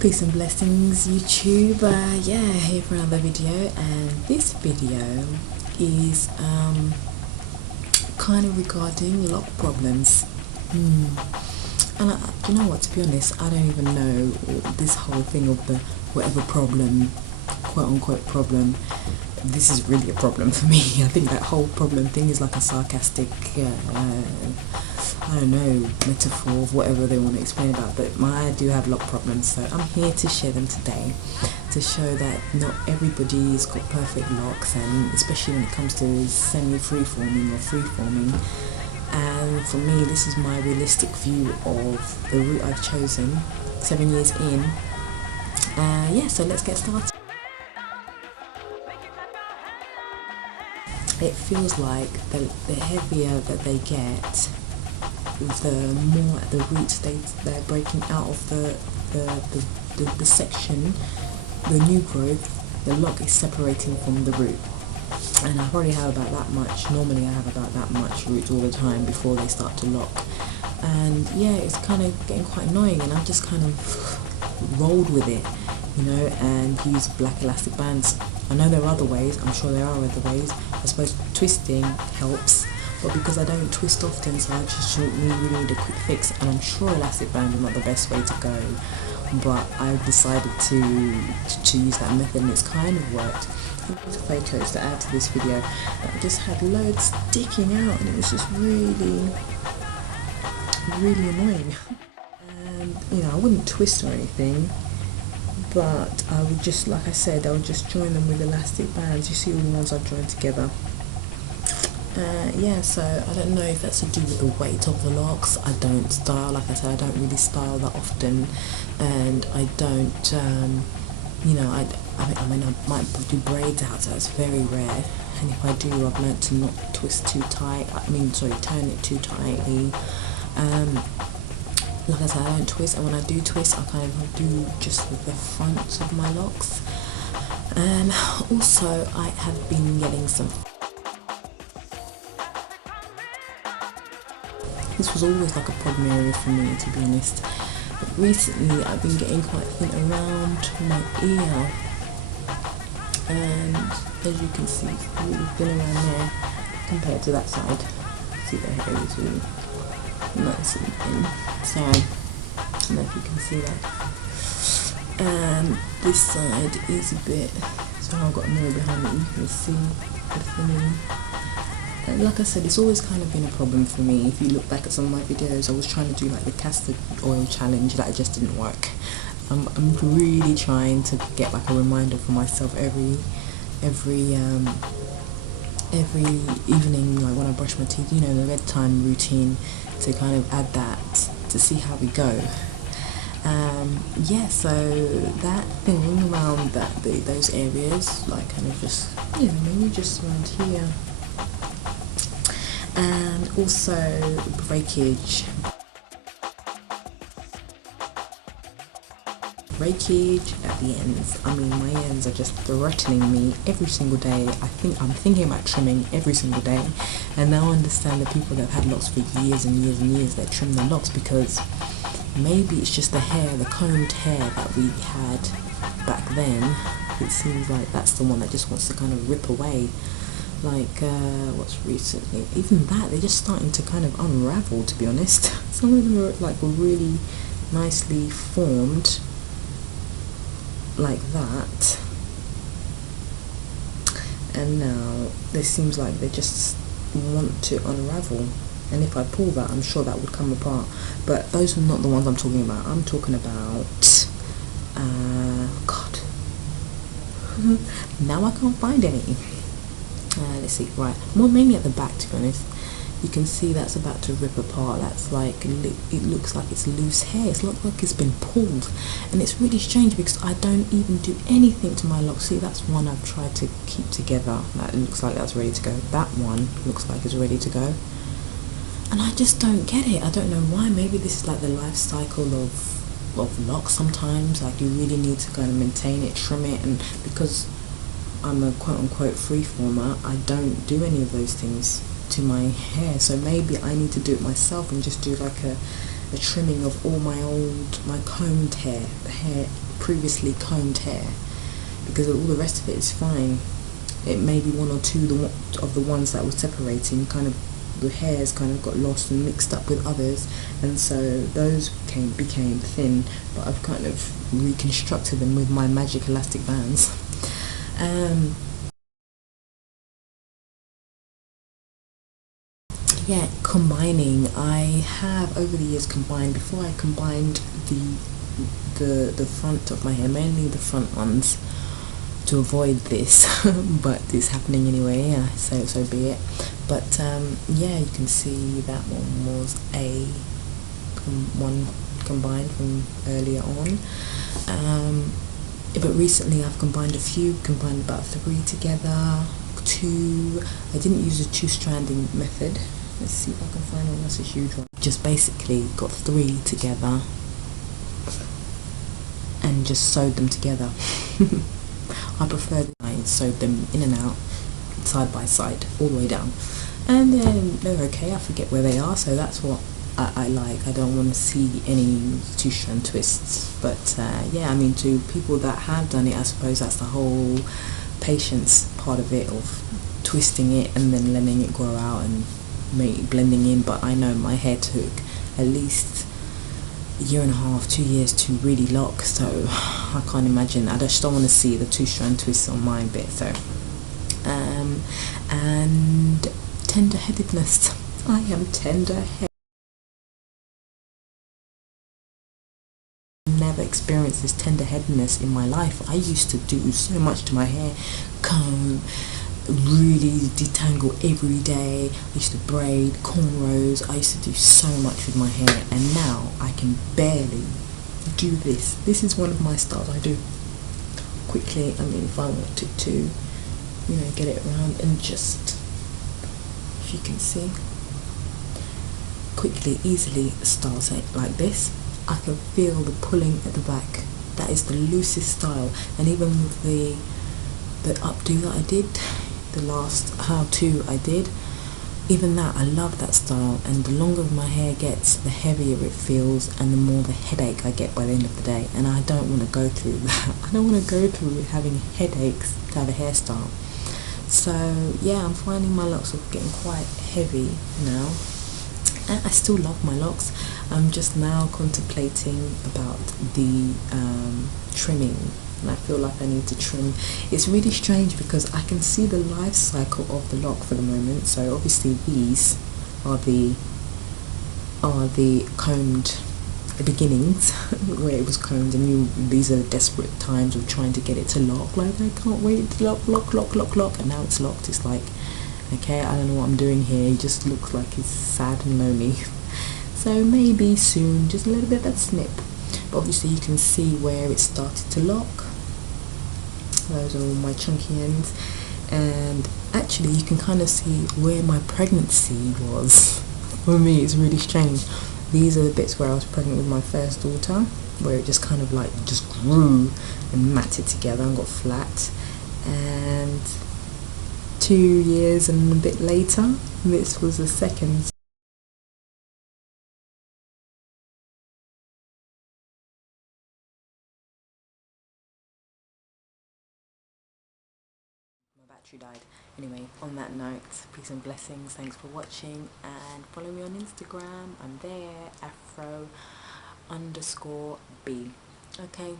Peace and blessings, YouTube. Yeah, here for another video, and this video is kind of regarding lock problems. And you know what? To be honest, I don't even know this whole thing of the whatever problem, quote unquote problem. This is really a problem for me. I think that whole problem thing is like a sarcastic, I don't know, metaphor of whatever they want to explain about. But I do have lock problems, so I'm here to share them today, to show that not everybody's got perfect locks, and especially when it comes to semi-free-forming or free-forming. And for me, this is my realistic view of the route I've chosen 7 years in. Yeah, so let's get started. It feels like the heavier that they get, the more at the roots they're breaking out of the section, the new growth. The lock is separating from the root, and I probably have about that much. Normally I have about that much root all the time before they start to lock, and yeah, it's kind of getting quite annoying, and I've just kind of rolled with it, you know, and used black elastic bands. I know there are other ways, I'm sure there are other ways. I suppose twisting helps, but because I don't twist often, so I just really need a quick fix, and I'm sure elastic bands are not the best way to go, but I've decided to use that method, and it's kind of worked. These photos to add to this video, I just had loads sticking out, and it was just really annoying. And you know, I wouldn't twist or anything, but I would just, like I said, I would just join them with elastic bands. You see all the ones I've joined together. Yeah, so I don't know if that's to do with the weight of the locks. I don't style, like I said, I don't really style that often, and I don't, you know, I mean, I might do braids out, so it's very rare, and if I do, I've learnt to not twist too tight, turn it too tightly. Like I said, I don't twist, and when I do twist, I kind of do just the front of my locks. And also, I have been getting some. This was always like a problem area for me, to be honest. But recently, I've been getting quite thin around my ear, and as you can see, it's really thin around there compared to that side. See, the hair is really nice and thin. So I don't know if you can see that. And this side is a bit, so I've got a mirror behind me, you can see the thinning. And like I said, it's always kind of been a problem for me. If you look back at some of my videos, I was trying to do like the castor oil challenge, that just didn't work. I'm really trying to get like a reminder for myself every evening, like when I brush my teeth, you know, the bedtime routine, to kind of add that to see how we go. Yeah, so that thing around those areas, like kind of just, you know, maybe just around here, and also breakage at the ends. I mean, my ends are just threatening me every single day. I'm thinking about trimming every single day, and now I understand the people that have had locks for years and years and years that trim their locks, because maybe it's just the hair, the combed hair that we had back then. It seems like that's the one that just wants to kind of rip away. Like what's recently, even that, they're just starting to kind of unravel, to be honest. Some of them were really nicely formed like that, and now it seems like they just want to unravel, and if I pull that, I'm sure that would come apart. But those are not the ones I'm talking about. I'm talking about God, now I can't find any. Let's see, right, more mainly at the back, to be honest. You can see that's about to rip apart. That's like, it looks like it's loose hair. It's not like it's been pulled, and it's really strange because I don't even do anything to my locks. See, that's one I've tried to keep together. That looks like that's ready to go. That one looks like it's ready to go, and I just don't get it. I don't know why. Maybe this is like the life cycle of locks. Sometimes, like, you really need to kind of maintain it, trim it, and because I'm a quote-unquote freeformer, I don't do any of those things to my hair. So maybe I need to do it myself and just do like a trimming of all my combed hair, the hair previously combed hair, because all the rest of it is fine. It may be one or two of the ones that were separating, kind of the hairs kind of got lost and mixed up with others, and so those became thin, but I've kind of reconstructed them with my magic elastic bands. Yeah, combining. I have over the years combined. Before I combined the front of my hair, mainly the front ones, to avoid this, but it's happening anyway. Yeah, so be it. But yeah, you can see that one was one combined from earlier on. But recently I've combined a few. Combined about 3 together. 2. I didn't use a two-stranding method. Let's see if I can find one. That's a huge one. Just basically got 3 together and just sewed them together. I prefer that I sewed them in and out, side by side, all the way down. And then they're okay. I forget where they are, so that's what I like. I don't want to see any two-strand twists. But yeah, I mean, to people that have done it, I suppose that's the whole patience part of it, of twisting it and then letting it grow out and blending in. But I know my hair took at least a year and a half, 2 years to really lock, so I can't imagine. I just don't want to see the two-strand twists on my bit. So and tender-headedness. I am tender-headed. Never experienced this tender-headedness in my life. I used to do so much to my hair, comb, really detangle every day. I used to braid, cornrows. I used to do so much with my hair, and now I can barely do this. This is one of my styles I do quickly. I mean, if I wanted to, you know, get it around and just, if you can see, quickly, easily style it like this. I can feel the pulling at the back. That is the loosest style. And even with the updo that I did, the last how-to I did, even that, I love that style. And the longer my hair gets, the heavier it feels, and the more the headache I get by the end of the day. And I don't want to go through that. I don't want to go through having headaches to have a hairstyle. So yeah, I'm finding my locks are getting quite heavy now. And I still love my locks. I'm just now contemplating about the trimming, and I feel like I need to trim. It's really strange because I can see the life cycle of the lock for the moment. So obviously these are the combed, the beginnings where it was combed, and these are the desperate times of trying to get it to lock. Like, I can't wait to lock, and now it's locked. It's like, okay, I don't know what I'm doing here. He just looks like he's sad and lonely. So maybe soon, just a little bit of that snip. But obviously you can see where it started to lock. Those are all my chunky ends. And actually you can kind of see where my pregnancy was. For me, it's really strange. These are the bits where I was pregnant with my first daughter, where it just kind of like just grew and matted together and got flat. And 2 years and a bit later, this was the second. My battery died. Anyway, on that note, peace and blessings. Thanks for watching, and follow me on Instagram. I'm there, afro_B. Okay,